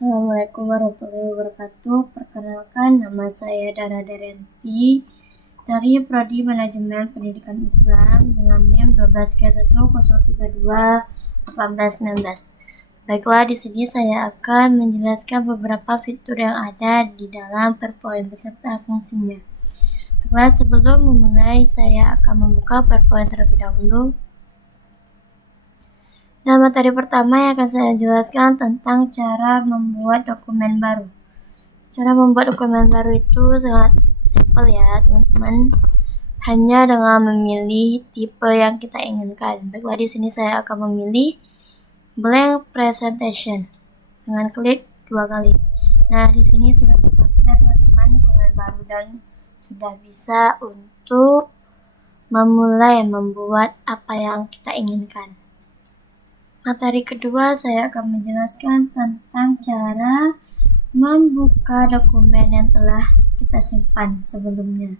Assalamualaikum warahmatullahi wabarakatuh. Perkenalkan, nama saya Dara Darenti dari Prodi Manajemen Pendidikan Islam dengan NIM 12K1032819. Baiklah, di sini saya akan menjelaskan beberapa fitur yang ada di dalam PowerPoint beserta fungsinya. Baiklah, sebelum memulai, saya akan membuka PowerPoint terlebih dahulu. Nah, materi pertama yang akan saya jelaskan tentang cara membuat dokumen baru. Cara membuat dokumen baru itu sangat simpel ya, teman-teman. Hanya dengan memilih tipe yang kita inginkan. Baiklah, di sini saya akan memilih blank presentation dengan klik 2 kali. Nah, di sini sudah tertampil ya teman-teman dokumen baru dan sudah bisa untuk memulai membuat apa yang kita inginkan. Materi kedua, saya akan menjelaskan tentang cara membuka dokumen yang telah kita simpan sebelumnya.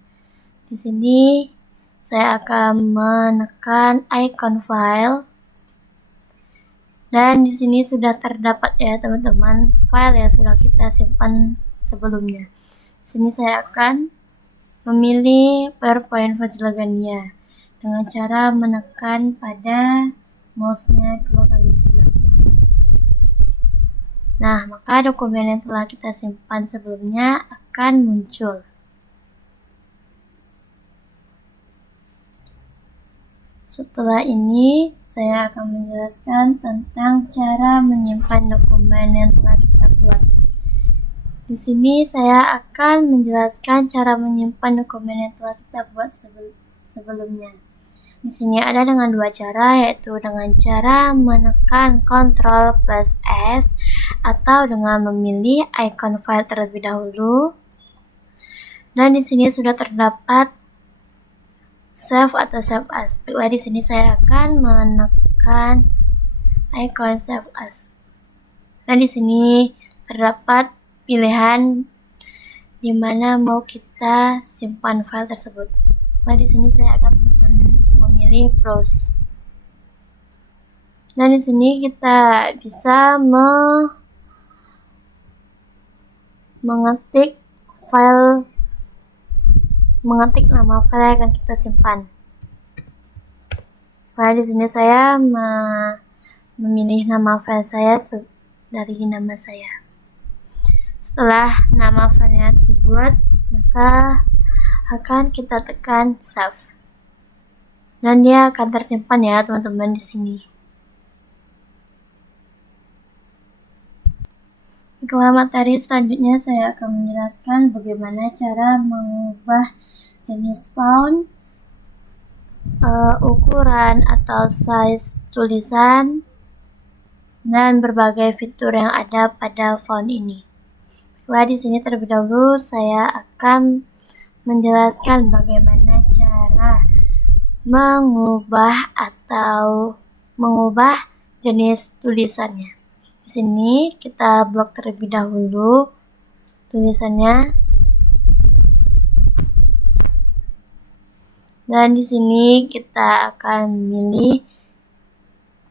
Di sini saya akan menekan icon file dan di sini sudah terdapat ya teman-teman file yang sudah kita simpan sebelumnya. Di sini saya akan memilih PowerPoint Vajlagania dengan cara menekan pada mouse-nya 2 kali sebelah kiri. Nah, maka dokumen yang telah kita simpan sebelumnya akan muncul. Setelah ini, saya akan menjelaskan tentang cara menyimpan dokumen yang telah kita buat. Di sini saya akan menjelaskan cara menyimpan dokumen yang telah kita buat sebelumnya. Di sini ada dengan 2 cara, yaitu dengan cara menekan Ctrl+S atau dengan memilih icon file terlebih dahulu. Dan di sini sudah terdapat save atau save as. Baiklah, di sini saya akan menekan icon save as. Dan di sini terdapat pilihan di mana mau kita simpan file tersebut. Nah, di sini saya akan memilih browse. Dan di sini kita bisa mengetik nama file yang akan kita simpan. Nah, di sini saya memilih nama file saya dari nama saya. Setelah nama filenya dibuat, maka akan kita tekan save. Dan dia akan tersimpan ya teman-teman di sini. Setelah materi selanjutnya saya akan menjelaskan bagaimana cara mengubah jenis font, ukuran atau size tulisan, dan berbagai fitur yang ada pada font ini. Setelah di sini terlebih dahulu saya akan menjelaskan bagaimana cara mengubah jenis tulisannya. Di sini kita blok terlebih dahulu tulisannya. Dan di sini kita akan memilih.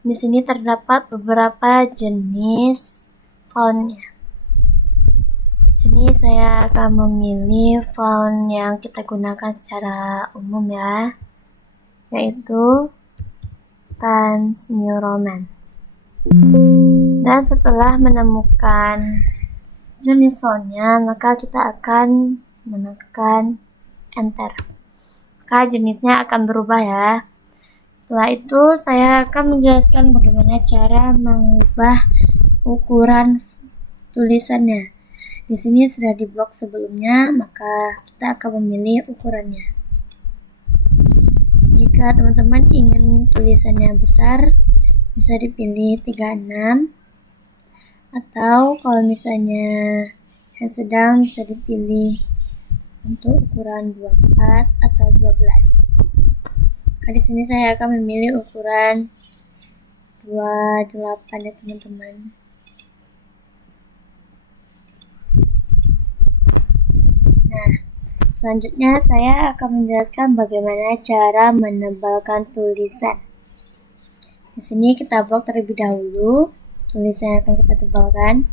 Di sini terdapat beberapa jenis fontnya. Di sini saya akan memilih font yang kita gunakan secara umum ya, yaitu Times New Roman. Dan setelah menemukan jenis fontnya, maka kita akan menekan enter. Maka jenisnya akan berubah ya. Setelah itu saya akan menjelaskan bagaimana cara mengubah ukuran tulisannya. Di sini sudah diblok sebelumnya, maka kita akan memilih ukurannya. Jika teman-teman ingin tulisannya besar, bisa dipilih 36, atau kalau misalnya yang sedang bisa dipilih untuk ukuran 24 atau 12. Di sini saya akan memilih ukuran 28 ya teman-teman. Nah, selanjutnya saya akan menjelaskan bagaimana cara menebalkan tulisan. Di sini kita blok terlebih dahulu tulisan yang akan kita tebalkan.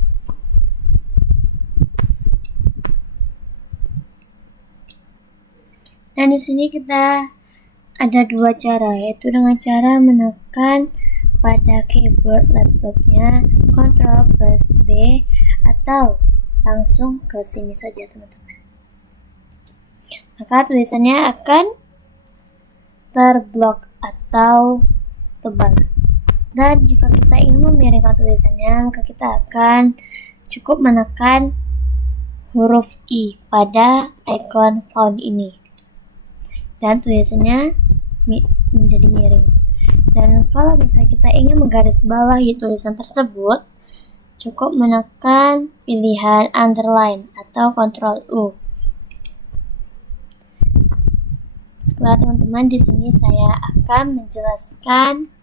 Dan di sini kita ada dua cara, yaitu dengan cara menekan pada keyboard laptopnya Ctrl plus B atau langsung ke sini saja teman-teman. Maka tulisannya akan terblok atau tebal. Dan jika kita ingin memiringkan tulisannya, maka kita akan cukup menekan huruf I pada icon font ini. Dan tulisannya menjadi miring. Dan kalau misalnya kita ingin menggarisbawahi tulisan tersebut, cukup menekan pilihan underline atau Ctrl U. Baiklah teman-teman, di sini saya akan menjelaskan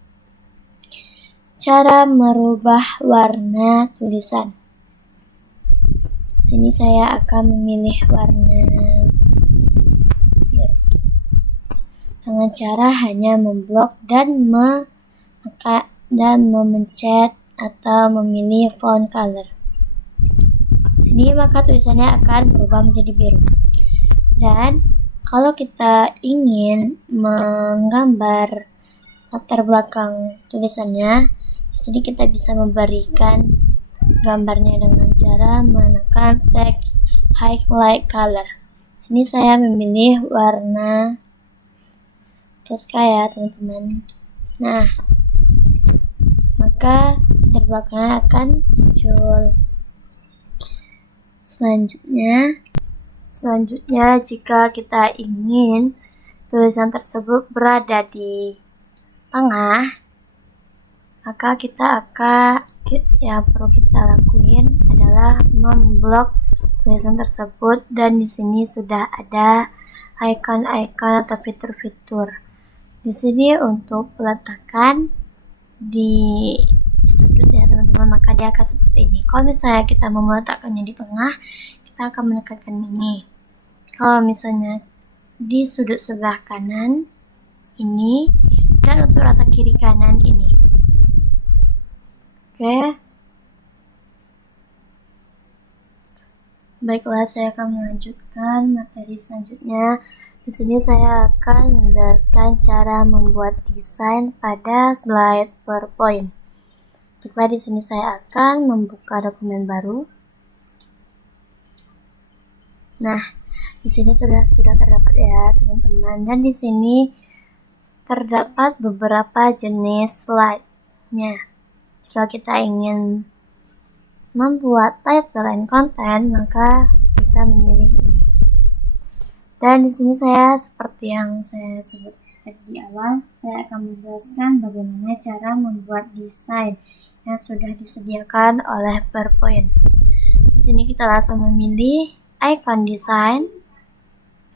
cara merubah warna tulisan. Di sini saya akan memilih warna biru dengan cara hanya memblok dan memencet atau memilih font color. Di sini maka tulisannya akan berubah menjadi biru. Dan kalau kita ingin menggambar latar belakang tulisannya, di sini kita bisa memberikan gambarnya dengan cara menekan teks highlight color. Di sini saya memilih warna Tosca ya teman-teman. Nah, maka terbelakangnya akan muncul. Selanjutnya jika kita ingin tulisan tersebut berada di tengah, maka yang perlu kita lakuin adalah memblok tulisan tersebut, dan di sini sudah ada icon-icon atau fitur-fitur. Di sini untuk peletakan di sudut ya teman-teman, maka dia akan seperti ini. Kalau misalnya kita mau meletakkannya di tengah, kita akan menekankan ini. Kalau misalnya di sudut sebelah kanan ini, dan untuk rata kiri kanan ini. Oke. Baiklah, saya akan melanjutkan materi selanjutnya. Di sini saya akan menjelaskan cara membuat desain pada slide PowerPoint. Baiklah, di sini saya akan membuka dokumen baru. Nah, di sini sudah terdapat ya teman-teman, dan di sini terdapat beberapa jenis slide-nya. Jika kita ingin membuat title and content, maka bisa memilih ini. Dan di sini saya, seperti yang saya sebut tadi di awal, saya akan menjelaskan bagaimana cara membuat desain yang sudah disediakan oleh PowerPoint. Di sini kita langsung memilih icon desain,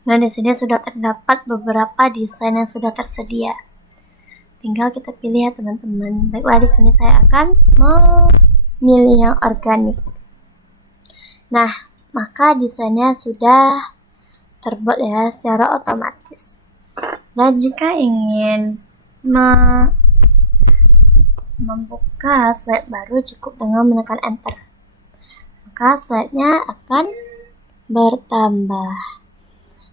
dan di sini sudah terdapat beberapa desain yang sudah tersedia. Tinggal kita pilih ya teman-teman. Baiklah, di sini saya akan memilih yang organik. Nah, maka desainnya sudah terbuat ya secara otomatis. Dan jika ingin membuka slide baru, cukup dengan menekan enter. Maka slide-nya akan bertambah.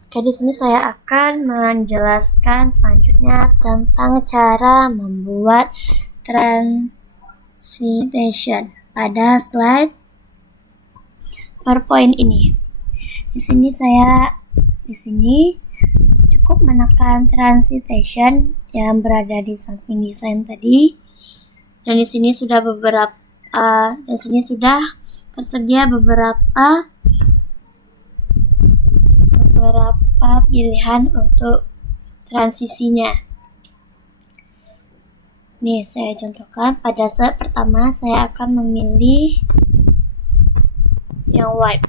Oke, di sini saya akan menjelaskan selanjutnya tentang cara membuat transition pada slide PowerPoint ini. Di sini cukup menekan transition yang berada di samping desain tadi, dan di sini sudah tersedia beberapa pilihan untuk transisinya. Nih, saya contohkan. Pada slide pertama saya akan memilih yang white,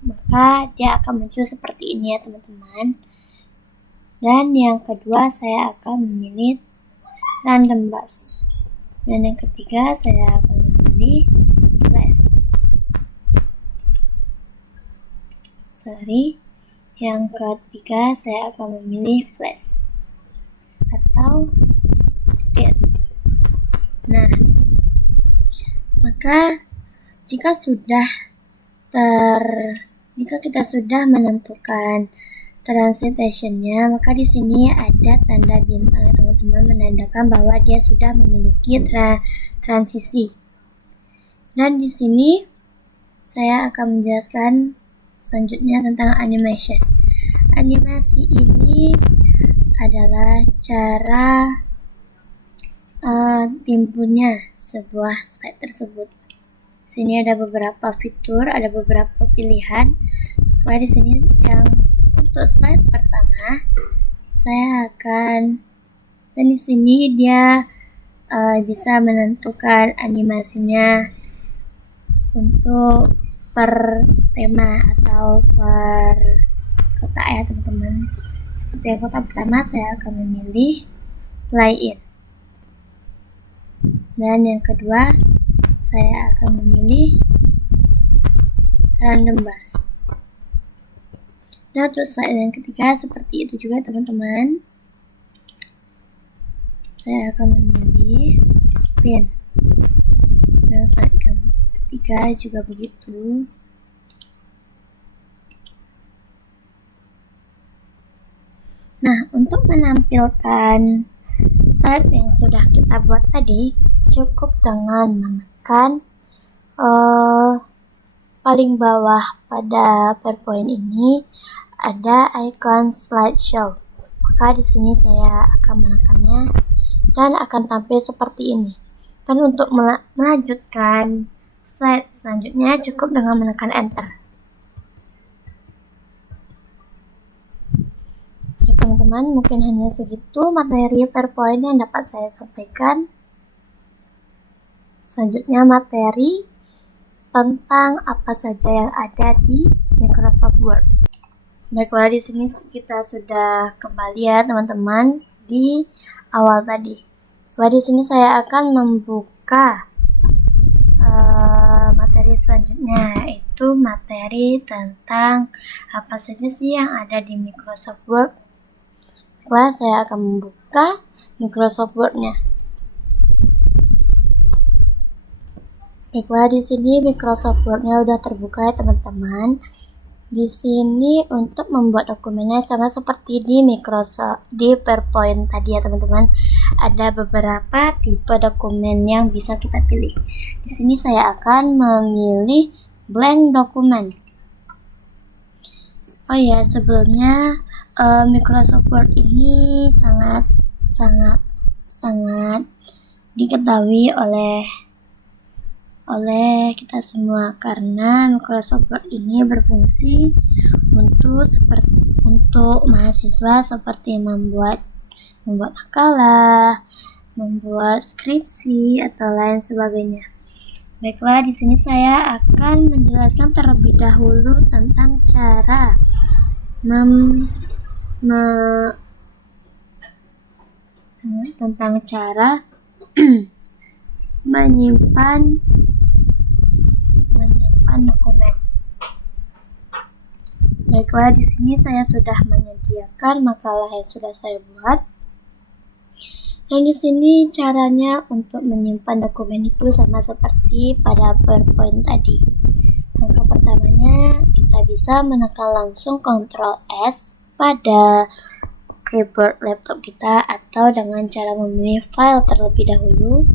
maka dia akan muncul seperti ini ya teman-teman. Dan yang kedua saya akan memilih random bars, dan yang ketiga saya akan memilih flash. Yang ketiga saya akan memilih flash atau speed. Nah, maka jika kita sudah menentukan transitionnya, maka di sini ada tanda bintang ya teman-teman, menandakan bahwa dia sudah memiliki transisi. Dan di sini saya akan menjelaskan selanjutnya tentang animation. Animasi ini adalah cara timbulnya sebuah slide tersebut. Di sini ada beberapa fitur, ada beberapa pilihan. Nah, di sini yang untuk slide pertama, dan di sini dia bisa menentukan animasinya untuk per tema atau per kotak ya teman-teman. Seperti yang kotak pertama, saya akan memilih play in. Dan yang kedua, saya akan memilih random bars. Dan untuk slide yang ketiga seperti itu juga teman-teman. Saya akan memilih spin. Dan slide ketiga juga begitu. Nah, untuk menampilkan slide yang sudah kita buat tadi, cukup dengan menekan paling bawah pada PowerPoint ini ada icon slideshow. Maka di sini saya akan menekannya dan akan tampil seperti ini. Dan untuk melanjutkan slide selanjutnya cukup dengan menekan enter. Oke teman-teman, mungkin hanya segitu materi PowerPoint yang dapat saya sampaikan. Selanjutnya materi tentang apa saja yang ada di Microsoft Word. Baiklah, di sini kita sudah kembali ya teman-teman di awal tadi. Setelah di sini saya akan membuka materi selanjutnya, yaitu materi tentang apa saja sih yang ada di Microsoft Word. Baiklah, saya akan membuka Microsoft Word-nya. Baiklah, di sini Microsoft Word-nya udah terbuka ya teman-teman. Di sini untuk membuat dokumennya sama seperti di PowerPoint tadi ya teman-teman. Ada beberapa tipe dokumen yang bisa kita pilih. Di sini saya akan memilih blank dokumen. Oh ya, sebelumnya Microsoft Word ini sangat diketahui oleh kita semua, karena Microsoft Word ini berfungsi untuk mahasiswa seperti membuat makalah, membuat skripsi atau lain sebagainya. Baiklah, di sini saya akan menjelaskan terlebih dahulu tentang cara menyimpan dokumen. Baiklah, di sini saya sudah menyediakan makalah yang sudah saya buat. Dan di sini caranya untuk menyimpan dokumen itu sama seperti pada PowerPoint tadi. Langkah pertamanya, kita bisa menekan langsung Ctrl S pada keyboard laptop kita atau dengan cara memilih file terlebih dahulu,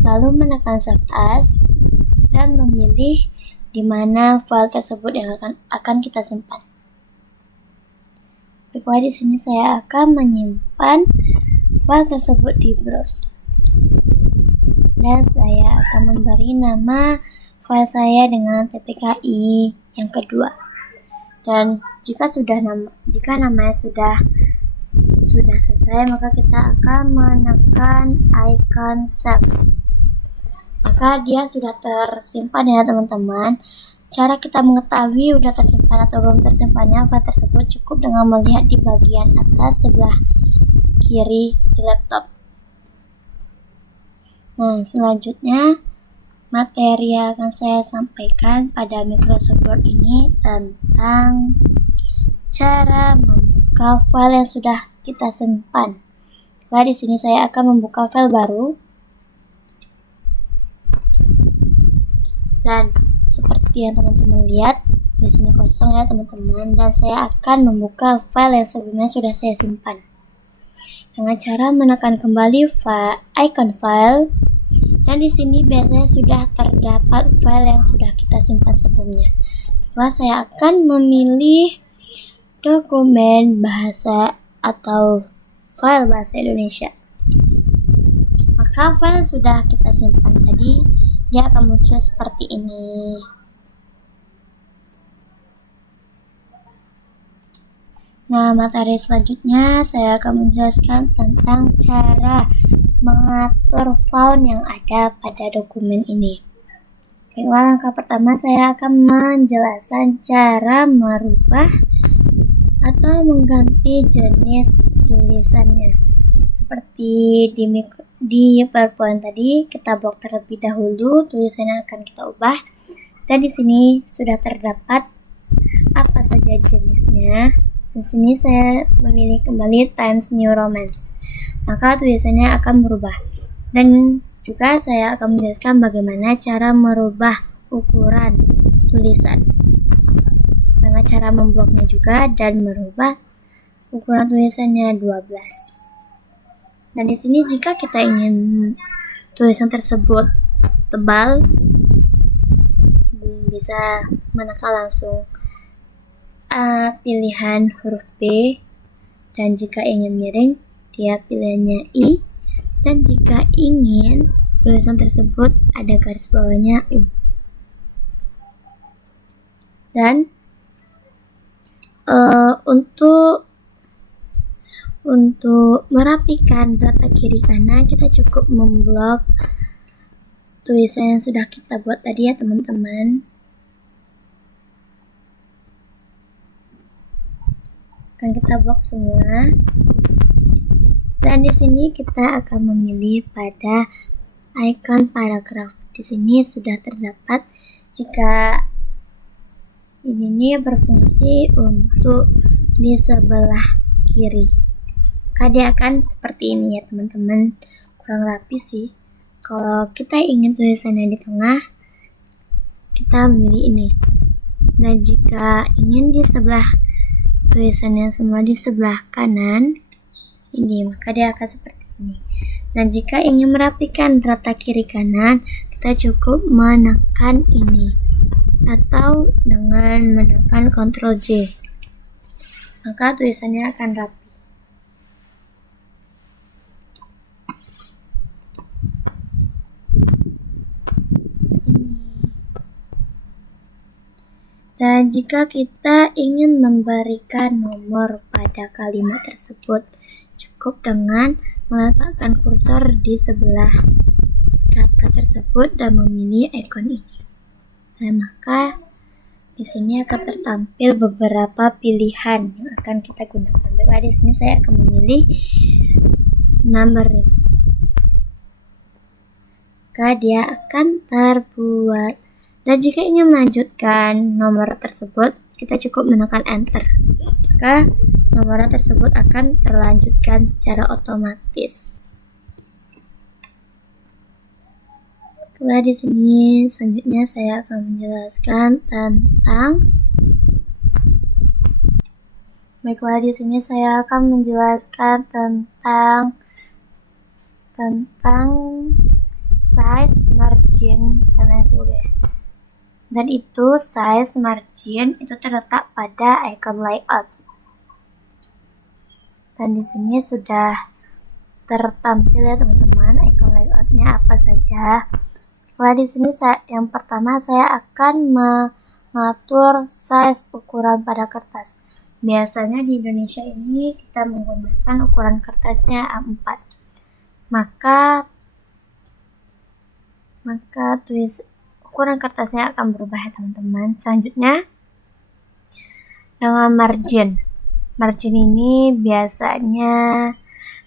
lalu menekan Shift S dan memilih di mana file tersebut yang akan kita simpan. Baiklah, di sini saya akan menyimpan file tersebut di browse. Dan saya akan memberi nama file saya dengan tpki yang kedua. Dan jika namanya sudah selesai, maka kita akan menekan icon save. Maka dia sudah tersimpan ya teman-teman. Cara kita mengetahui sudah tersimpan atau belum tersimpannya file tersebut cukup dengan melihat di bagian atas sebelah kiri di laptop. Nah, selanjutnya materi yang akan saya sampaikan pada Microsoft Word ini tentang cara membuka file yang sudah kita simpan. Nah, di sini saya akan membuka file baru. Dan seperti yang teman-teman lihat, Di sini kosong ya teman-teman, dan saya akan membuka file yang sebelumnya sudah saya simpan. Dengan cara menekan kembali icon file, dan di sini biasanya sudah terdapat file yang sudah kita simpan sebelumnya. Setelah saya akan memilih dokumen bahasa atau file bahasa Indonesia. Maka file sudah kita simpan tadi, dia akan muncul seperti ini. Nah, materi selanjutnya saya akan menjelaskan tentang cara mengatur font yang ada pada dokumen ini. Baiklah, langkah pertama saya akan menjelaskan cara merubah atau mengganti jenis tulisannya. Seperti di PowerPoint tadi, kita blok terlebih dahulu tulisan yang akan kita ubah. Dan di sini sudah terdapat apa saja jenisnya. Di sini saya memilih kembali Times New Roman, maka tulisannya akan berubah. Dan juga saya akan menjelaskan bagaimana cara merubah ukuran tulisan dengan cara membloknya juga dan merubah ukuran tulisannya 12. Dan di sini jika kita ingin tulisan tersebut tebal, bisa menekan langsung pilihan huruf B, dan jika ingin miring dia pilihannya I, dan jika ingin tulisan tersebut ada garis bawahnya U. Dan untuk merapikan rata kiri kanan, kita cukup memblok tulisan yang sudah kita buat tadi ya teman-teman. Akan kita blok semua. Dan di sini kita akan memilih pada icon paragraf. Di sini sudah terdapat jika ini berfungsi untuk di sebelah kiri. Dia akan seperti ini ya teman-teman. Kurang rapi sih. Kalau kita ingin tulisannya di tengah, kita memilih ini. Dan jika ingin di sebelah tulisannya semua di sebelah kanan ini, maka dia akan seperti ini. Dan jika ingin merapikan rata kiri kanan, kita cukup menekan ini atau dengan menekan Ctrl J, maka tulisannya akan rapi. Dan jika kita ingin memberikan nomor pada kalimat tersebut, cukup dengan meletakkan kursor di sebelah kata tersebut dan memilih ikon ini. Dan maka di sini akan tertampil beberapa pilihan yang akan kita gunakan. Baiklah, di sini saya akan memilih numbering. Maka dia akan terbuat. Dan jika ingin melanjutkan nomor tersebut, kita cukup menekan enter. Maka nomor tersebut akan terlanjutkan secara otomatis. Di sini selanjutnya saya akan menjelaskan tentang di sini saya akan menjelaskan tentang size, margin, dan lain sebagainya. Dan itu size, margin itu terletak pada icon layout. Dan di sini sudah tertampil ya teman-teman icon layoutnya apa saja. Setelah di sini yang pertama saya akan mengatur size ukuran pada kertas. Biasanya di Indonesia ini kita menggunakan ukuran kertasnya A4. Maka ukuran kertasnya akan berubah ya teman-teman. Selanjutnya dengan margin. Margin ini biasanya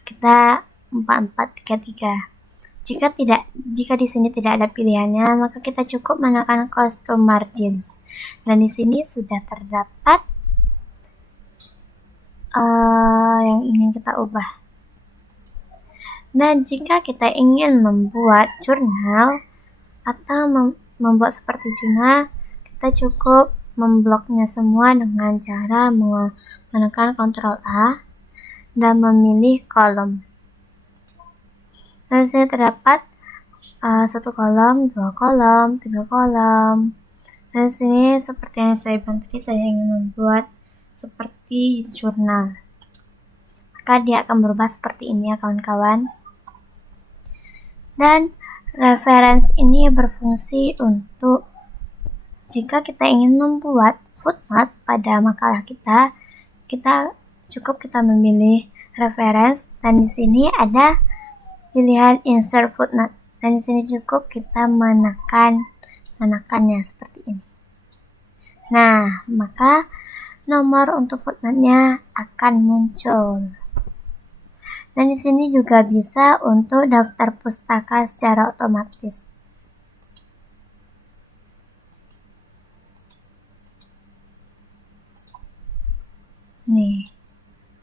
kita 4433. Jika di sini tidak ada pilihannya, maka kita cukup menekan custom margins. Dan di sini sudah terdapat yang ingin kita ubah. Dan jika kita ingin membuat jurnal atau membuat seperti jurnal, kita cukup membloknya semua dengan cara menekan Ctrl A dan memilih kolom. Dan di sini terdapat 1 kolom, 2 kolom, 3 kolom. Dan di sini seperti yang saya bilang tadi, saya ingin membuat seperti jurnal. Maka dia akan berubah seperti ini ya kawan-kawan. Dan reference ini berfungsi untuk jika kita ingin membuat footnote pada makalah kita cukup kita memilih reference, dan di sini ada pilihan insert footnote, dan di sini cukup kita menekannya seperti ini. Nah, maka nomor untuk footnote-nya akan muncul. Dan di sini juga bisa untuk daftar pustaka secara otomatis. Nih.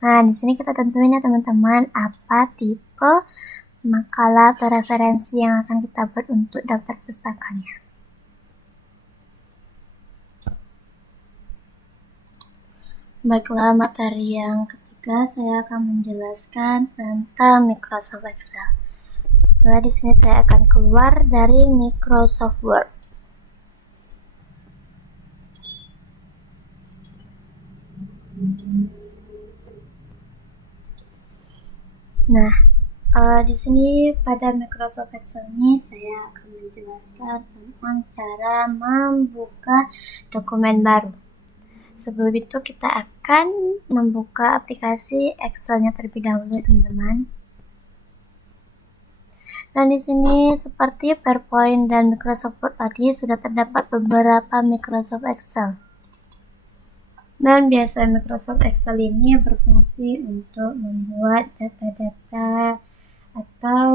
Nah, di sini kita tentuin ya teman-teman apa tipe makalah atau referensi yang akan kita buat untuk daftar pustakanya. Baiklah, materi yang ketiga saya akan menjelaskan tentang Microsoft Excel. Nah, di sini saya akan keluar dari Microsoft Word. Nah, di sini pada Microsoft Excel ini saya akan menjelaskan tentang cara membuka dokumen baru. Sebelum itu kita akan membuka aplikasi Excel-nya terlebih dahulu, teman-teman. Dan di sini seperti PowerPoint dan Microsoft Word tadi sudah terdapat beberapa Microsoft Excel. Dan biasa Microsoft Excel ini berfungsi untuk membuat data-data atau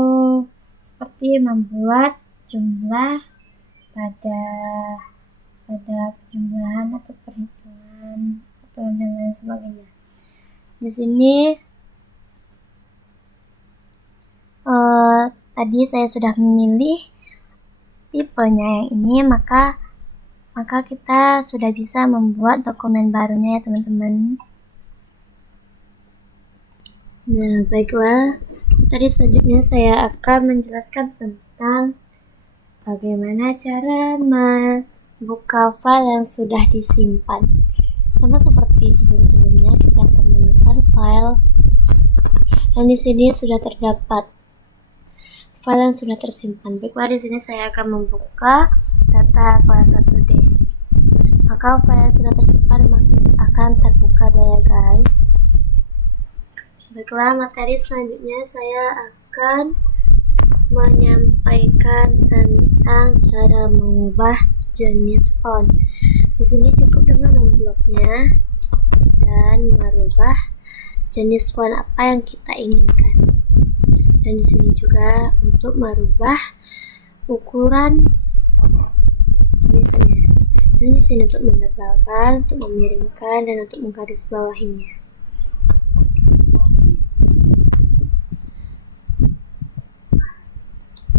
seperti membuat jumlah pada penjumlahan atau perhitungan atau dan lain sebagainya. Di sini tadi saya sudah memilih tipenya yang ini, maka kita sudah bisa membuat dokumen barunya ya teman-teman. Nah, baiklah. Tadi selanjutnya saya akan menjelaskan tentang bagaimana cara membuka file yang sudah disimpan. Sama seperti sebelum-sebelumnya, kita akan menekan file. Dan di sini sudah terdapat file yang sudah tersimpan. Baiklah, di sini saya akan membuka data kelas 1D. Maka file yang sudah tersimpan akan terbuka ya guys. Baiklah, materi selanjutnya saya akan menyampaikan tentang cara mengubah jenis font. Di sini cukup dengan membloknya dan merubah jenis font apa yang kita inginkan. Dan di sini juga untuk merubah ukuran tulisannya. Dan di sini untuk menebalkan, untuk memiringkan, dan untuk menggarisbawahinya.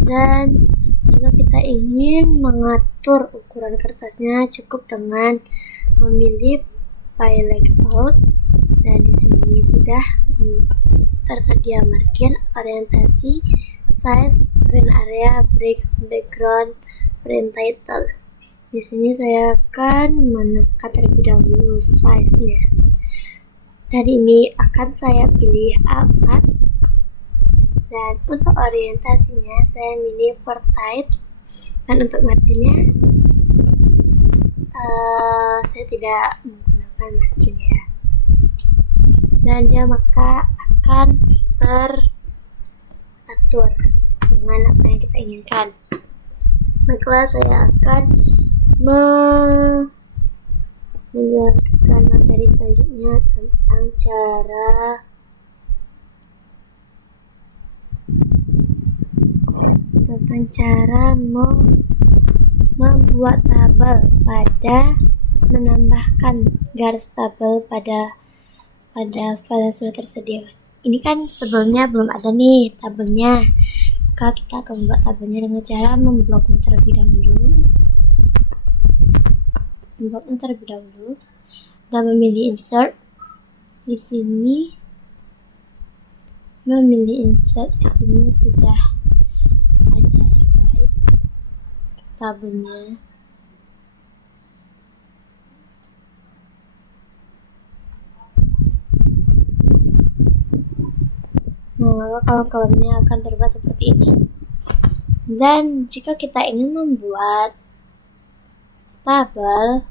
Dan jika kita ingin mengatur ukuran kertasnya, cukup dengan memilih file layout, dan di sini sudah tersedia margin, orientasi, size, print area, breaks, background, print title. Di sini saya akan menekan terlebih dahulu size-nya. Dan ini akan saya pilih A4. Dan untuk orientasinya saya pilih portrait. Dan untuk marginnya saya tidak menggunakan margin ya. Dan dia maka akan teratur dengan apa yang kita inginkan. Baiklah, saya akan menjelaskan materi selanjutnya tentang cara membuat tabel menambahkan garis tabel pada file yang sudah tersedia. Ini kan sebelumnya belum ada nih tabelnya, maka kita akan membuat tabelnya dengan cara membloknya terlebih dahulu. membuatnya terlebih dahulu dan memilih insert. Di sini memilih insert, di sini sudah ada ya guys tabelnya. Nah, maka kolom-kolomnya akan terbuat seperti ini. Dan jika kita ingin membuat tabel,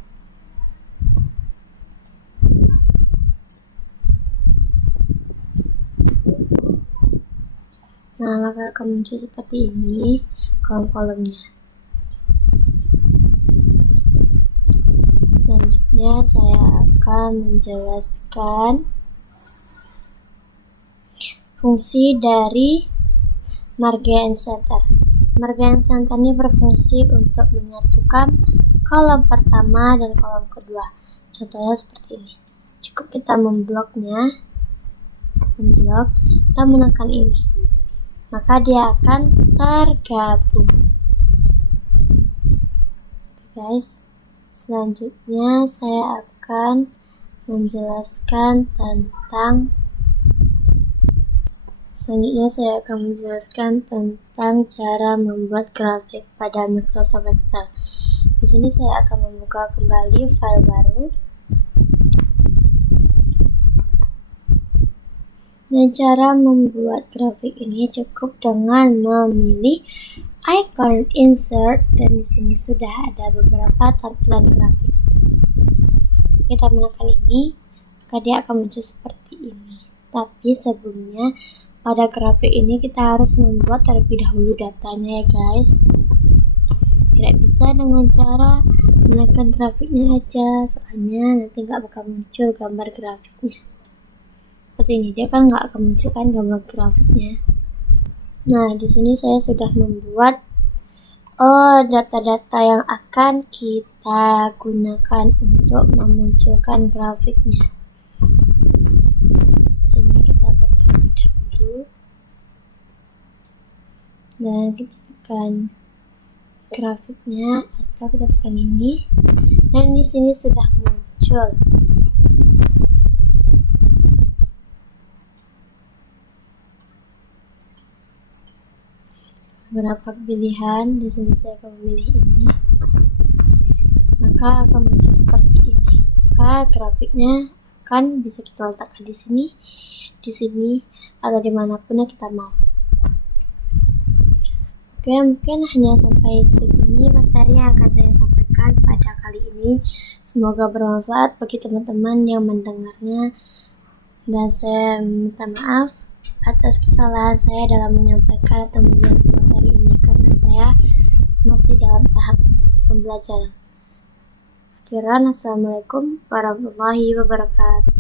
nah maka akan muncul seperti ini kolom-kolomnya. Selanjutnya saya akan menjelaskan fungsi dari margin center. Margin center ini berfungsi untuk menyatukan kolom pertama dan kolom kedua. Contohnya seperti ini. Cukup kita memblok dan menekan ini, maka dia akan tergabung. Oke guys, selanjutnya saya akan menjelaskan tentang cara membuat grafik pada Microsoft Excel. Di sini saya akan membuka kembali file baru. Dan cara membuat grafik ini cukup dengan memilih icon insert, dan di sini sudah ada beberapa tampilan grafik. Kita menekan ini, maka dia akan muncul seperti ini. Tapi sebelumnya pada grafik ini kita harus membuat terlebih dahulu datanya ya guys. Tidak bisa dengan cara menekan grafiknya aja, soalnya nanti nggak bakal muncul gambar grafiknya. Seperti ini, dia kan nggak akan muncul kan gambar grafiknya. Nah, di sini saya sudah membuat data-data yang akan kita gunakan untuk memunculkan grafiknya. Di sini kita buat terlebih dahulu dan kita tekan grafiknya, atau kita tekan ini, dan di sini sudah muncul. Beberapa pilihan, di sini saya akan memilih ini, maka akan muncul seperti ini. Maka grafiknya akan bisa kita letakkan di sini, atau dimanapun yang kita mau. Oke, mungkin hanya sampai segini materi yang akan saya sampaikan pada kali ini. Semoga bermanfaat bagi teman-teman yang mendengarnya, dan saya minta maaf atas kesalahan saya dalam menyampaikan atau menjelaskan materi ini, karena saya masih dalam tahap pembelajaran. Akhiran, assalamualaikum warahmatullahi wabarakatuh.